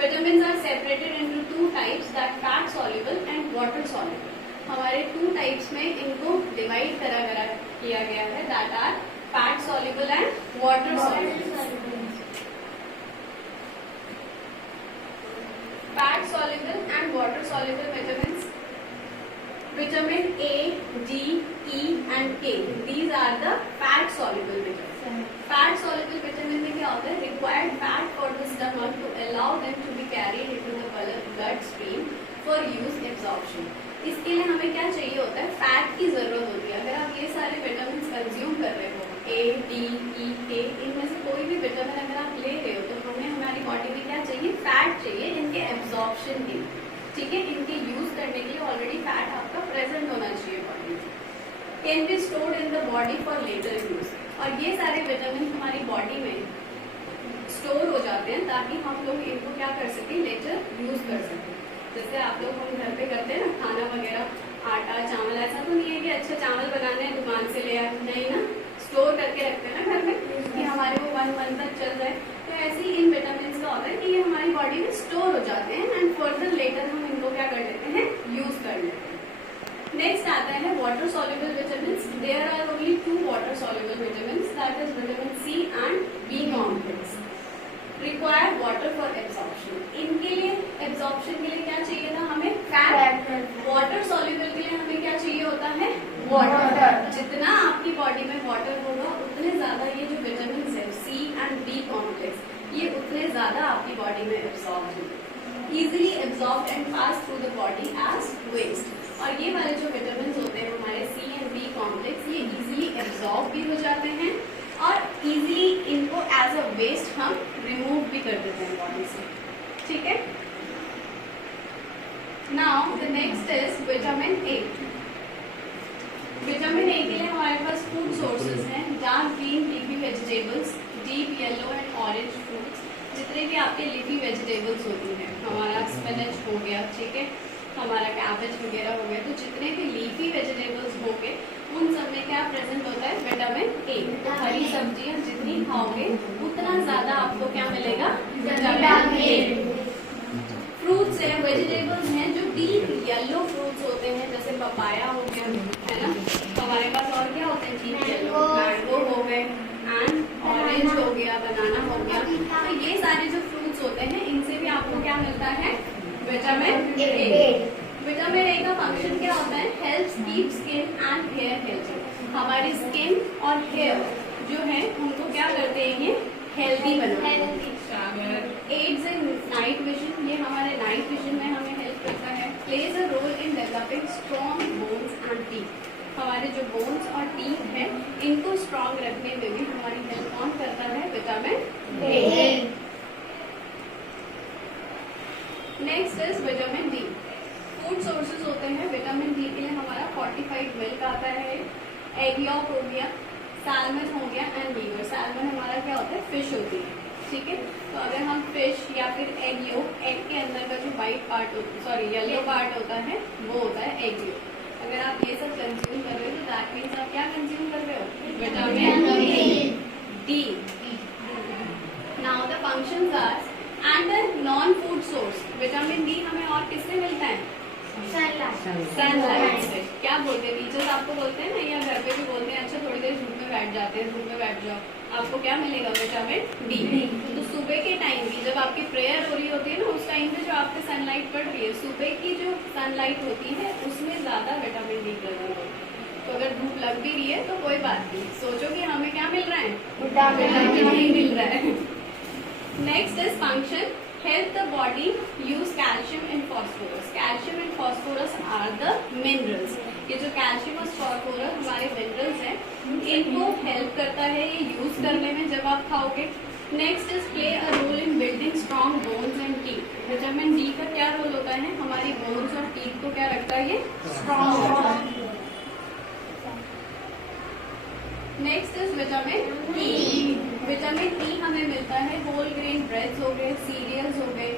Vitamins are separated into 2 types, that fat soluble and water soluble. हमारे 2 टाइप्स में इनको डिवाइड करा किया गया है, that are fat soluble and water soluble. Fat soluble and water soluble vitamins. Vitamin A, D, E and K. These are the fat soluble vitamins. Fat soluble vitamin में क्या होता है, required fat for the stomach to allow them to be carried into the blood stream for use absorption. इसके लिए हमें क्या चाहिए होता है, फैट की जरूरत होती है। अगर आप ये सारे विटामिन कंज्यूम कर रहे हो, A, D, E, K, इनमें से कोई भी विटामिन अगर आप ले रहे हो तो हमें हमारी बॉडी में क्या चाहिए, फैट चाहिए इनके एब्जॉर्प्शन के, ठीक है, इनके यूज करने के लिए ऑलरेडी फैट आपका प्रेजेंट होना चाहिए बॉडी में। Can be stored in the body for later use. और ये सारे विटामिन हमारी बॉडी में स्टोर हो जाते हैं ताकि हम लोग इनको क्या कर सके, लेटर यूज कर सके। जैसे आप लोग हम घर पे करते हैं ना खाना वगैरह, आटा चावल, ऐसा तो नहीं है कि अच्छा चावल बनाने हैं दुकान से ले आए, नहीं ना, स्टोर करके रखते हैं ना घर में कि हमारे वो 1 मंथ तक चल जाए। तो ऐसे ही इन विटामिन का होता है कि ये हमारी बॉडी में स्टोर हो जाते हैं एंड फर्दर लेटर हम इनको क्या कर लेते हैं, यूज कर लेते हैं। नेक्स्ट आता है water soluble vitamin. There are only 2 water soluble vitamin, that is vitamin C and B complex. Require water for absorption, इनके लिए एब्जॉर्प्शन के लिए क्या चाहिए था हमें? फैट। वाटर सॉल्युबल के लिए हमें क्या चाहिए होता है? वाटर। जितना आपकी बॉडी में वाटर होगा उतने ज्यादा ये जो विटामिन है सी एंड बी कॉम्प्लेक्स ये उतने ज्यादा आपकी बॉडी में एब्जॉर्ब होंगे, easily absorb and pass through the body as waste. और ये वाले जो विटामिन होते हैं हमारे सी एंड बी कॉम्प्लेक्स ये इजिली एब्जॉर्ब भी हो जाते हैं और इजिली इनको एज अ वेस्ट हम रिमूव भी कर देते हैं बॉडी से, ठीक है। Now the next is vitamin A. Vitamin A के लिए हमारे पास फूड सोर्सेज हैं, dark green leafy vegetables, deep yellow and orange fruits, जितने भी आपके लीफी वेजिटेबल्स होती हैं, हमारा स्पिनच हो गया, ठीक है, हमारा कैबेज वगैरह हो गया, तो जितने भी लीफी वेजिटेबल्स होंगे उन सब में क्या प्रेजेंट होता है? Vitamin A. तो हरी सब्जियां जितनी खाओगे उतना ज्यादा आपको क्या मिलेगा? Vitamin A. फ्रूट्स हैं, वेजिटेबल्स हैं जो डीप येलो फ्रूट्स होते हैं, जैसे पपाया हो गया, है ना, हमारे पास और क्या होते हैं? डीप येलो, मैंगो हो गए एंड ऑरेंज हो गया, बनाना हो गया। तो ये सारे जो फ्रूट्स होते हैं इनसे भी आपको क्या मिलता है? Vitamin A. विटामिन ए का फंक्शन क्या होता है? Helps keep skin and hair healthy. हमारी स्किन और हेयर जो है उनको क्या करते हैं? ये हेल्थी बनाते हैं। एड्स इन नाइट विजन, ये हमारे नाइट विजन में हमें हेल्प करता है। Plays a role in developing strong bones and teeth. हमारे जो बोन्स और टीथ है इनको स्ट्रॉन्ग रखने में भी हमारी हेल्प कौन करता है? Vitamin A. Next is vitamin D. Food sources होते हैं विटामिन डी के लिए हमारा फोर्टिफाइड मिल्क आता है, एग यॉक हो गया, सैल्मन हो गया एंड लीवर। सैल्मन हमारा क्या होता है? फिश होती है, ठीक है। तो अगर हम फिश या फिर एग यॉक, एग के अंदर का जो white part sorry yellow part होता है वो होता है एग यॉक। अगर आप ये सब कंज्यूम कर रहे हो तो दैट मीन्स आप क्या कंज्यूम कर रहे हो? Vitamin D. Now the functions are and non food source. Vitamin D हमें और किससे मिलता है? सनलाइट से। क्या बोलते हैं टीचर्स? आपको बोलते हैं ना, या घर पे भी बोलते हैं, अच्छा थोड़ी देर धूप में बैठ जाते हैं, धूप में बैठ जाओ, आपको क्या मिलेगा? Vitamin D. तो सुबह के टाइम की जब आपकी प्रेयर हो रही होती है ना, उस टाइम पे जो आपके सनलाइट पड़ रही है, सुबह की जो सनलाइट होती है उसमें ज्यादा विटामिन डी प्रेजेंट होती है। तो अगर धूप लग भी रही है तो कोई बात नहीं, सोचो कि हमें क्या मिल रहा है? विटामिन डी मिल रहा है। Next is function, help the body use calcium and phosphorus. Calcium and phosphorus are the minerals. ये जो calcium और phosphorus हमारे minerals हैं इनको help करता है ये use करने में जब आप खाओगे। Next is play a role in building strong bones and teeth. Vitamin D का क्या रोल होता है? हमारी bones और teeth को क्या रखता है? ये strong। Next is vitamin E. Vitamin E हमें मिलता है होल ग्रेन ब्रेड्स हो गए, सीरियल्स हो गए,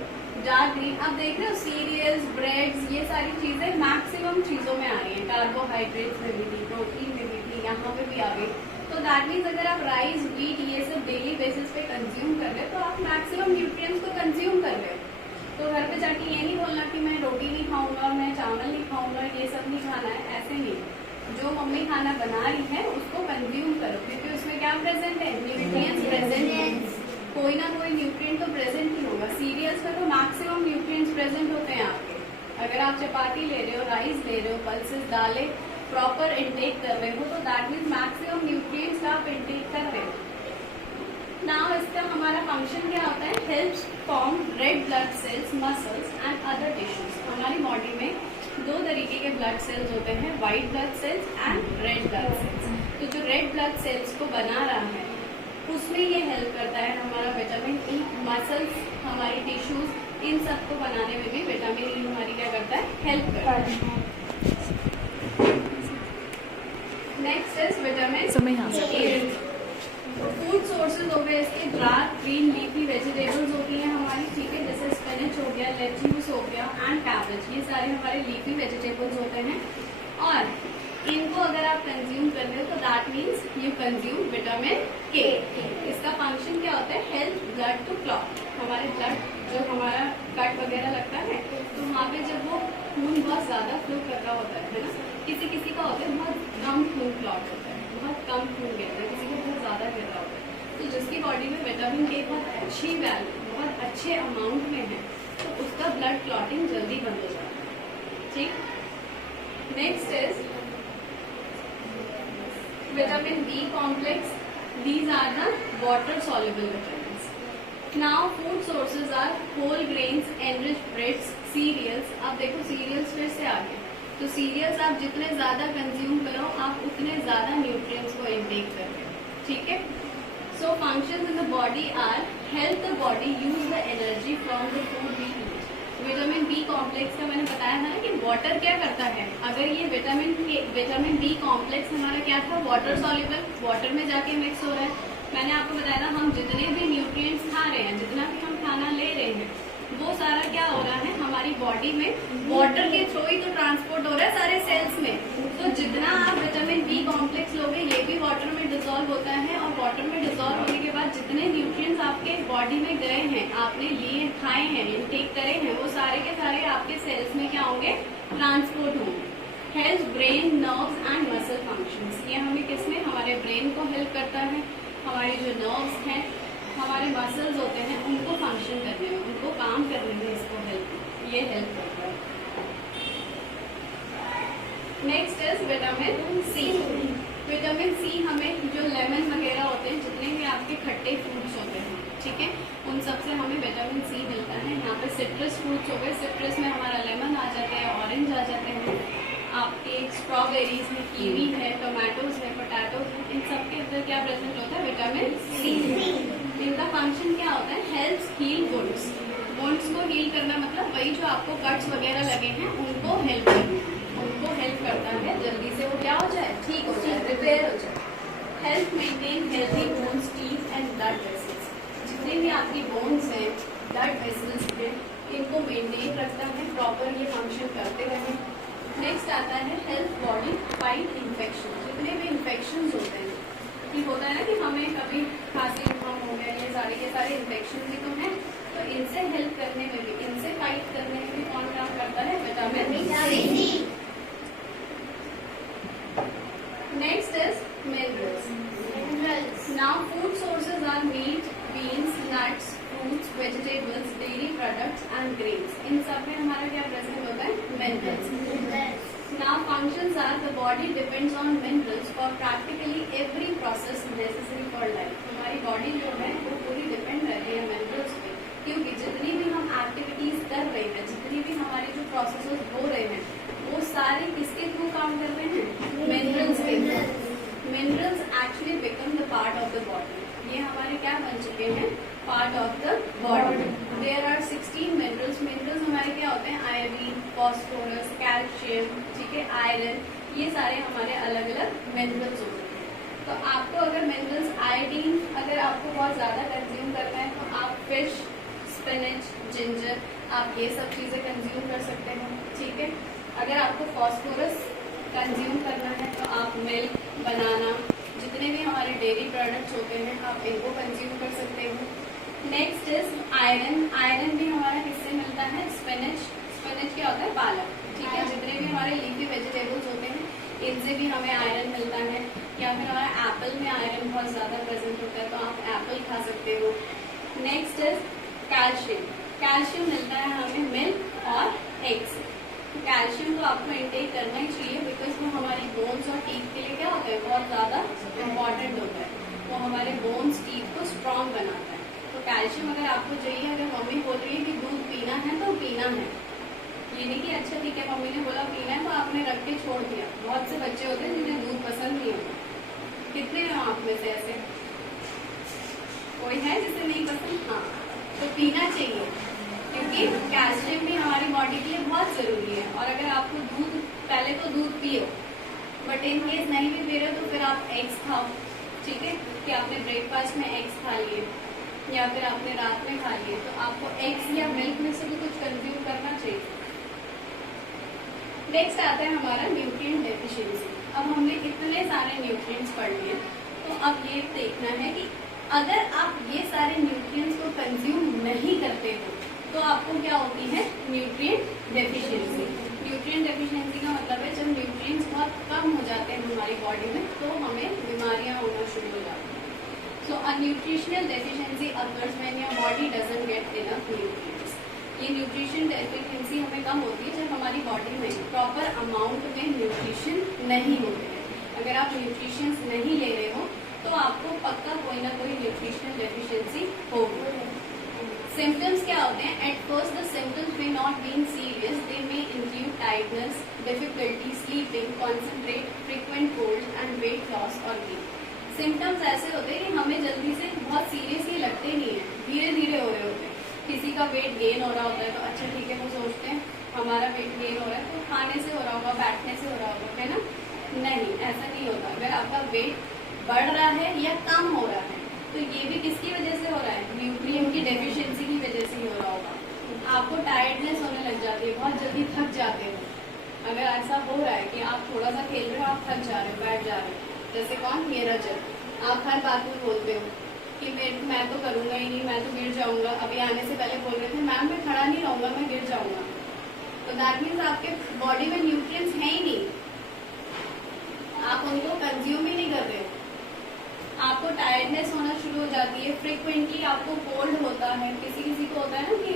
डार्क ग्रीन। अब देख रहे हो सीरियल्स, ब्रेड्स, ये सारी चीजें मैक्सिमम चीजों में आ रही हैं। कार्बोहाइड्रेट्स में भी थी, प्रोटीन में भी थी, यहाँ पे भी आ गई। तो दैट मीन्स अगर आप राइस, व्हीट ये सब डेली बेसिस पे कंज्यूम कर रहे हो तो आप मैक्सिमम न्यूट्रिएंट्स को कंज्यूम कर रहे हो। तो घर पे जाके ये नहीं बोलना कि मैं रोटी नहीं खाऊंगा, मैं चावल नहीं खाऊंगा, ये सब नहीं खाना है, ऐसे नहीं। जो मम्मी खाना बना रही है उसको कंज्यूम करो, क्योंकि उसमें क्या प्रेजेंट है? न्यूट्रिएंट्स प्रेजेंट है। कोई ना कोई न्यूट्रिएंट तो प्रेजेंट ही होगा। सीरियल्स में तो मैक्सिमम न्यूट्रिएंट्स प्रेजेंट होते हैं आपके। अगर आप चपाती ले रहे हो, राइस ले रहे हो, पल्सेस दालें प्रॉपर इंटेक कर रहे हो तो दैट मीन्स मैक्सिमम न्यूट्रिएंट्स आप इंटेक कर रहे हो। नाउ इसका हमारा फंक्शन क्या होता है? Helps form red blood cells, muscles and other tissues. हमारी बॉडी में दो तरीके के ब्लड सेल्स होते हैं, white blood cells and red blood cells. तो जो रेड ब्लड सेल्स को बना रहा है उसमें ये हेल्प करता है हमारा विटामिन ई। मसल्स, हमारी टिश्यूज, इन सब को बनाने में भी विटामिन ई हमारी क्या करता है? हेल्प करता है। Next is vitamin food sources हो गए इसके, डार्क ग्रीन लीफी वेजिटेबल्स होती हैं हमारी, ठीक है, जैसे स्पिनच हो गया, लेट्यूस हो गया एंड कैबेज, ये सारे हमारे लीफी वेजिटेबल्स होते हैं। और इनको अगर आप कंज्यूम कर रहे हो तो that means you consume vitamin K. इसका फंक्शन क्या होता है? Help blood to clot. हमारे ब्लड जो हमारा कट वगैरह लगता है तो वहाँ पे जब वो खून बहुत ज्यादा फ्लो कर रहा होता है ना, किसी किसी का होता है बहुत कम खून क्लॉट होता है, बहुत कम खून गिरता है, किसी को बहुत ज्यादा गिर रहा होता है, तो जिसकी बॉडी में विटामिन के बहुत अच्छे अमाउंट में है, तो उसका ब्लड क्लॉटिंग जल्दी बंद हो जाता है। ठीक। Next is vitamin B complex. These are the water soluble vitamins. Now food sources are whole grains, enriched breads, cereals. अब देखो cereals फिर से आ गए, तो cereals आप जितने ज्यादा कंज्यूम करो आप उतने ज्यादा न्यूट्रिएंट्स को इनटेक करते हो। ठीक है। So functions in the body are help the body use the energy from the food we eat. Vitamin B complex का मैंने बताया था ना कि वाटर क्या करता है, अगर ये विटामिन बी कॉम्प्लेक्स हमारा क्या था, वाटर सॉल्युबल, वाटर में जाके मिक्स हो रहा है। मैंने आपको बताया था हम जितने भी न्यूट्रिएंट्स खा रहे हैं, जितना भी हम खाना ले रहे हैं, वो सारा क्या हो रहा है हमारी बॉडी में वाटर के थ्रू ही तो ट्रांसपोर्ट हो रहा है सारे सेल्स में। तो जितना आप विटामिन बी कॉम्प्लेक्स लोगे ये भी वाटर में डिसॉल्व होता है, और वाटर में डिसॉल्व होने के बाद जितने न्यूट्रिएंट्स आपके बॉडी में गए हैं, आपने लिए खाए हैं, इनटेक करे हैं, वो सारे के सारे आपके सेल्स में क्या होंगे, ट्रांसपोर्ट होंगे। Help brain, nerves and muscle functions. ये हमें किसमें, हमारे ब्रेन को हेल्प करता है, हमारी जो नर्व्स हैं, हमारे मसल्स होते हैं, उनको फंक्शन करने में, उनको काम करने में इसको ये हेल्प करता है। Next is vitamin C. Vitamin C हमें जो लेमन वगैरह होते हैं, जितने भी आपके खट्टे फ्रूट्स होते हैं, ठीक है, उन सब से हमें विटामिन सी मिलता है। यहाँ पे सिट्रस फ्रूट्स हो गए, सिट्रस में हमारा लेमन आ जाते हैं, ऑरेंज आ जाते हैं, आपके स्ट्रॉबेरीज है, कीवी है, टोमेटोज है, पोटैटोज है, इन सब के अंदर क्या प्रेजेंट होता है, विटामिन सी। इनका फंक्शन क्या होता है, हेल्प्स हील वुंड्स। वुंड्स को हील करना मतलब वही जो आपको कट्स वगैरह लगे हैं उनको हेल्प करना, उनको हेल्प करता है जल्दी से वो क्या हो जाए, ठीक हो जाए, रिपेयर हो जाए। Help maintain healthy bones, teeth and blood vessels. जितने भी आपकी बोन्स हैं, ब्लड वेसल्स हैं, इनको मेंटेन रखता है, प्रॉपर ये फंक्शन करते रहे। नेक्स्ट आता है हेल्प बॉडी फाइट इन्फेक्शन। जितने भी इन्फेक्शन होते हैं, ठीक होता है ना कि हमें कभी खांसी जुकाम हो गया, ये सारे इन्फेक्शन भी तो हैं, तो इनसे हेल्प करने में भी, इनसे फाइट करने में भी कौन काम करता है, vitamin C. Next is minerals. Now food sources are meat, beans, nuts, fruits, vegetables, dairy products and grains. इन सब में हमारा क्या प्रेजेंट होता है, minerals. Now functions are the body depends on minerals for practically every process necessary for life. हमारी body जो है वो पूरी डिपेंड रहती है मिनरल्स पे, क्योंकि जितनी भी हम एक्टिविटीज कर रहे हैं, जितनी भी हमारे जो प्रोसेसेस हो रहे हैं, वो सारे किसके थ्रू काम कर रहे हैं, मिनरल्स के थ्रू। Minerals actually become the part of the body. ये हमारे क्या बन चुके हैं, part of the body. There are 16 minerals. Minerals हमारे क्या होते हैं, आयोडीन, फॉस्फोरस, कैल्शियम, ठीक है, आयरन, ये सारे हमारे अलग अलग मिनरल्स होते हैं। तो आपको अगर मिनरल्स, आयोडीन अगर आपको बहुत ज्यादा कंज्यूम करना है तो आप फिश, स्पिनच, जिंजर, आप ये सब चीजें कंज्यूम कर सकते हो, ठीक है। अगर आपको फॉस्फोरस कंज्यूम करना है तो आप मिल्क, बनाना, जितने भी हमारे डेयरी प्रोडक्ट्स होते हैं आप इनको कंज्यूम कर सकते हो। Next is iron. आयरन भी हमारा किससे मिलता है, स्पिनच। स्पिनच क्या होता है, पालक, ठीक है। जितने भी हमारे लीफी वेजिटेबल्स होते हैं इनसे भी हमें आयरन मिलता है। या फिर हमारे एप्पल में आयरन बहुत ज्यादा प्रेजेंट होता है, तो आप एप्पल खा सकते हो। Next is calcium. कैल्शियम मिलता है हमें मिल्क और एग्स। कैल्शियम तो आपको इंटेक करना ही चाहिए, बिकॉज वो हमारी बोन्स और टीथ के लिए क्या होता है, बहुत ज्यादा इम्पॉर्टेंट होता है। वो हमारे बोन्स, टीथ को स्ट्रॉन्ग बनाता है। तो कैल्शियम अगर आपको चाहिए, अगर मम्मी बोल रही है कि दूध पीना है तो पीना है, ये नहीं कि अच्छा ठीक है मम्मी ने बोला पीना है तो आपने रख के छोड़ दिया। बहुत से बच्चे होते हैं जिन्हें दूध पसंद नहीं होता। कितने हैं आप में से ऐसे, कोई है जिसे नहीं पसंद? हाँ, तो पीना चाहिए, क्योंकि कैल्शियम भी हमारी बॉडी के लिए बहुत जरूरी है। और अगर आपको दूध, पहले तो दूध पियो, बट इन केस नहीं भी पी रहे हो तो फिर आप एग्स खाओ, ठीक है, कि आपने ब्रेकफास्ट में एग्स खा लिए या फिर आपने रात में खा लिए, तो आपको एग्स या मिल्क में से भी कुछ कंज्यूम करना चाहिए। नेक्स्ट आता है हमारा न्यूट्रिएंट डेफिशिएंसी। अब हमने इतने सारे न्यूट्रिएंट्स पढ़ लिए, तो अब ये देखना है कि अगर आप ये सारे न्यूट्रिएंट्स को कंज्यूम नहीं करते हो तो आपको क्या होती है, न्यूट्रिएंट डेफिशिएंसी। न्यूट्रिएंट डेफिशिएंसी का मतलब है जब न्यूट्रिएंट्स बहुत कम हो जाते हैं हमारी बॉडी में तो हमें बीमारियां होना शुरू हो जाती हैं। So a nutritional deficiency occurs when your body doesn't get enough nutrients. ये न्यूट्रिशन डेफिशिएंसी हमें कम होती है जब हमारी बॉडी में प्रॉपर अमाउंट में न्यूट्रिशन नहीं होते हैं। अगर आप न्यूट्रिशन नहीं ले रहे हो तो आपको पक्का कोई ना कोई न्यूट्रिशनल डेफिशिएंसी होगी। सिम्टम्स क्या होते हैं? At first the symptoms may not been serious, they may include tiredness, difficulty sleeping, concentrate, frequent cold and weight loss और गेन। सिम्टम्स ऐसे होते हैं कि हमें जल्दी से बहुत सीरियस ये लगते नहीं है, धीरे धीरे हो रहे होते हैं। किसी का वेट गेन हो रहा होता है तो अच्छा ठीक है, वो सोचते हैं हमारा वेट गेन हो रहा है तो खाने से हो रहा होगा, बैठने से हो रहा होगा, है ना? नहीं, ऐसा नहीं होता। अगर आपका वेट बढ़ रहा है या कम हो रहा है तो ये भी किसकी वजह से हो रहा है? न्यूट्रिएंट की डेफिशिएंसी की वजह से ही हो रहा होगा। आपको टायर्डनेस होने लग जाती है, बहुत जल्दी थक जाते हो। अगर ऐसा हो रहा है कि आप थोड़ा सा खेल रहे हो, आप थक जा रहे हो, बैठ जा रहे हो, जैसे कौन? मेरा जब आप हर बात में बोलते हो कि मैं तो करूंगा ही नहीं, मैं तो गिर जाऊंगा। अभी आने से पहले बोल रहे थे मैम मैं खड़ा नहीं रहूंगा, मैं गिर जाऊंगा। तो दैट मीन्स आपके बॉडी में न्यूट्रिएंट्स है ही नहीं, आप उनको कंज्यूम ही नहीं कर रहे हो। आपको टायर्डनेस होना शुरू हो जाती है, फ्रिक्वेंटली आपको कोल्ड होता है। किसी किसी को होता है ना कि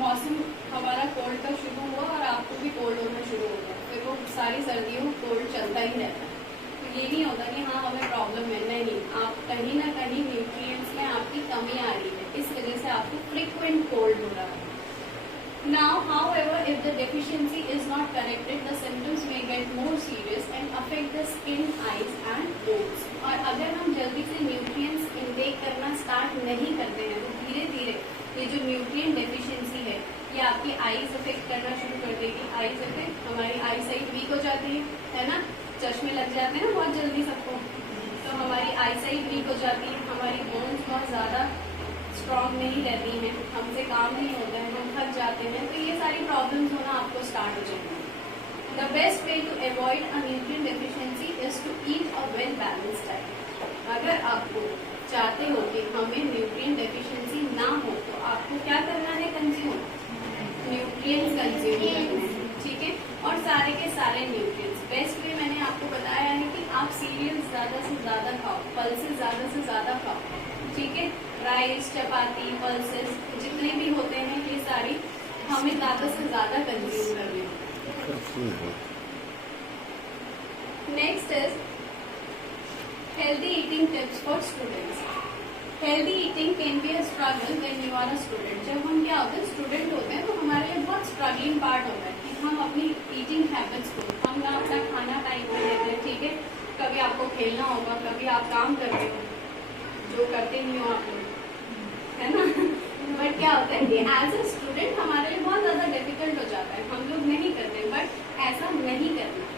मौसम हमारा कोल्ड का शुरू हुआ और आपको भी कोल्ड होना शुरू हो गया, फिर वो सारी सर्दियों में कोल्ड चलता ही रहता है। तो ये नहीं होता कि हाँ हमें प्रॉब्लम है, नहीं, आप कहीं ना कहीं न्यूट्रिएंट्स में आपकी कमी आ रही है, इस वजह से आपको फ्रिक्वेंट कोल्ड हो रहा है। Now, however, if the deficiency is not corrected, the symptoms may get more serious and affect the skin, eyes and bones. और अगर हम जल्दी से न्यूट्रिएंट्स इनटेक करना स्टार्ट नहीं करते हैं तो धीरे धीरे ये जो न्यूट्रिएंट डेफिशिएंसी है ये आपकी आईज अफेक्ट करना शुरू कर देगी। आईज अफेक्ट, हमारी आई साइट वीक हो जाती है ना? चश्मे लग जाते हैं ना बहुत जल्दी सबको, तो हमारी आई साइट वीक हो जाती है, हमारी बोन्स बहुत ज्यादा स्ट्रॉन्ग नहीं रहती हैं, हमसे काम नहीं होता है, हम थक जाते हैं, तो ये सारी प्रॉब्लम्स होना आपको स्टार्ट हो जाएंगी। The best way to avoid a nutrient deficiency is to eat a well balanced diet. अगर आपको चाहते हो कि हमें न्यूट्रिएंट डेफिशिएंसी ना हो तो आपको क्या करना है? कंज्यूम न्यूट्रिएंट्स कंज्यूम करना है, ठीक है? और सारे के सारे न्यूट्रिएंट्स। बेस्ट वे मैंने आपको बताया है कि आप सीरियल्स ज्यादा से ज्यादा खाओ, पल्सेस ज्यादा से ज्यादा खाओ, ठीक है? राइस, चपाती, पल्सेस जितने भी होते हैं ये सारी हमें ज्यादा से ज्यादा कंज्यूम करने हैं। Next is healthy eating tips for students. Healthy eating can be a struggle when you are a student. जब हम क्या होते हैं, स्टूडेंट होते हैं, तो हमारे लिए बहुत स्ट्रगलिंग पार्ट होता है कि हम अपनी ईटिंग हैबिट्स को, हम ना अपना खाना टाइम पे लेते हैं, ठीक है? कभी आपको खेलना होगा, कभी आप काम कर रहे हो, जो करते नहीं हो आप लोग, है ना? बट क्या होता है कि एज अ स्टूडेंट हमारे लिए बहुत ज्यादा डिफिकल्ट हो जाता है, हम लोग नहीं करते, बट ऐसा नहीं करना है।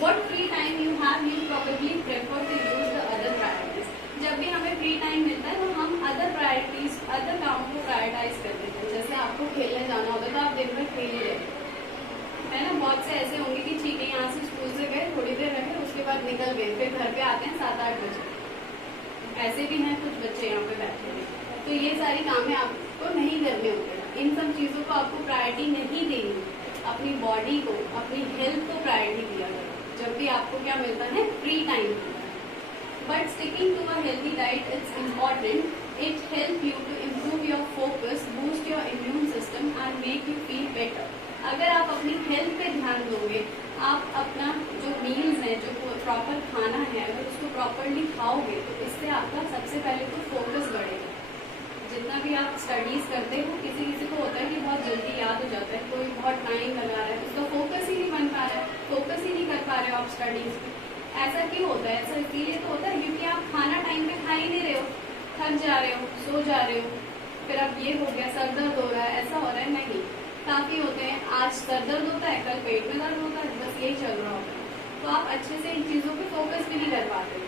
What free time you have, you probably prefer to use the other priorities. जब भी हमें फ्री टाइम मिलता है तो हम अदर प्रायोरिटीज, अदर कामों को प्रायोरिटाइज कर देते हैं। जैसे आपको खेलने जाना होता है तो आप दिन भर खेल ही रहे, है ना? बहुत से ऐसे होंगे कि ठीक है यहाँ से स्कूल से गए, थोड़ी देर रहे, उसके बाद निकल गए, फिर घर पे आते हैं 7-8 बजे। ऐसे भी हैं कुछ बच्चे यहाँ पे बैठे हुए, तो ये सारी कामें आपको नहीं करने होते। इन सब चीजों को आपको प्रायोरिटी नहीं देनी, अपनी बॉडी को, अपनी हेल्थ को प्रायोरिटी दिया करो जब भी आपको क्या मिलता है? Free time. But sticking to a healthy diet it's important. It help you to improve your focus, boost your immune system and make you feel better. अगर आप अपनी हेल्थ पे ध्यान दोगे, आप अपना जो मील्स है, जो प्रॉपर खाना है, अगर उसको प्रॉपरली खाओगे तो इससे आपका सबसे पहले तो फोकस बढ़ेगा। जितना भी आप स्टडीज करते हो, किसी किसी को होता है कि बहुत जल्दी याद हो जाता है, कोई बहुत टाइम लगा रहा है, उसका फोकस ही नहीं बन पा रहा है, फोकस ही नहीं कर पा रहे हो आप स्टडीज में। ऐसा क्यों होता है? ऐसा इसीलिए तो होता है क्योंकि आप खाना टाइम पे खा ही नहीं रहे हो, थक जा रहे हो, सो जा रहे हो, फिर अब ये हो गया, सर दर्द हो रहा है, ऐसा हो रहा है। नहीं, काफी होते हैं, आज सर दर्द होता है, कल पेट में दर्द होता है, बस यही चल रहा होता है, तो आप अच्छे से इन चीजों पे फोकस भी नहीं कर पाते।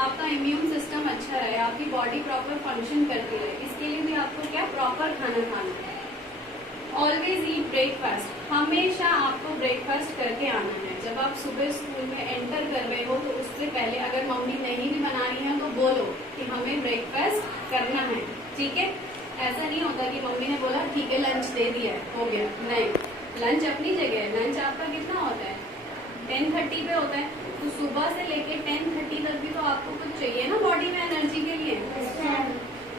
आपका इम्यून सिस्टम अच्छा रहे, आपकी बॉडी प्रॉपर फंक्शन करती रहे, इसके लिए भी आपको क्या प्रॉपर खाना खाना है। Always eat breakfast. हमेशा आपको ब्रेकफास्ट करके आना है। जब आप सुबह स्कूल में एंटर कर रहे हो तो उससे पहले अगर मम्मी नहीं भी बना रही है तो बोलो कि हमें ब्रेकफास्ट करना है, ठीक है? ऐसा नहीं होता कि मम्मी ने बोला ठीक है लंच दे दिया है, हो गया। नहीं, लंच अपनी जगह है। लंच आपका कितना होता है? 10:30 पे होता है, तो सुबह से लेके 10:30 तक भी तो आपको कुछ चाहिए ना बॉडी में एनर्जी के लिए।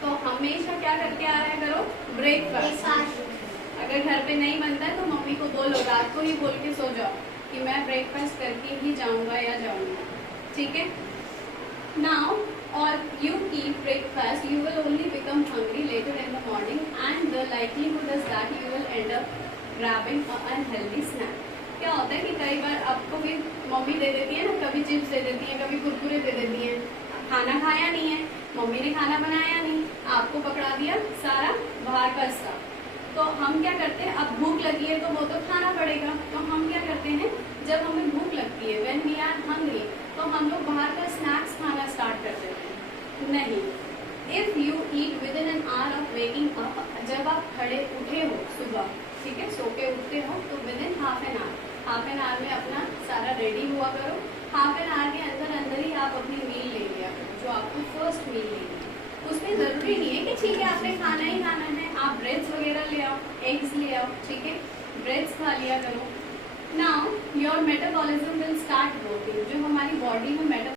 तो हमेशा क्या करके आ रहा करो, ब्रेकफास्ट। अगर घर पे नहीं बनता है तो मम्मी को बोलो, रात को ही बोल के सो जाओ कि मैं ब्रेकफास्ट करके ही जाऊंगा या जाऊंगा, ठीक है। Now or you keep breakfast, you will only become hungry later in the morning and the likelihood is that you will end up grabbing an unhealthy snack. क्या होता है कि कई बार आपको भी मम्मी दे देती है ना, कभी चिप्स दे देती है, कभी कुरकुरे दे देती है, खाना खाया नहीं है, मम्मी ने खाना बनाया नहीं, आपको पकड़ा दिया सारा बाहर का स्टफ। तो हम क्या करते हैं, अब भूख लगी है तो वो तो खाना पड़ेगा, तो हम क्या करते हैं, जब हमें भूख लगती है व्हेन वी आर हंग्री, तो हम लोग बाहर का स्नैक्स खाना स्टार्ट कर देते हैं। नहीं, if you eat with in an hour of waking up, जब आप खड़े उठे हो सुबह, ठीक है, सो के उठते हो, तो with in half an hour में अपना सारा रेडी हुआ करो। हाफ एन आवर के अंदर अंदर ही आप अपनी मील ले लिया करो, जो आपको फर्स्ट मील लेनी है। उसमें जरूरी नहीं है कि ठीक है आपने खाना ही खाना है, आप ब्रेड्स वगैरह ले आओ, एग्स ले आओ, ठीक है, ब्रेड्स खा लिया करो। Now your metabolism will start working, जो हमारी बॉडी में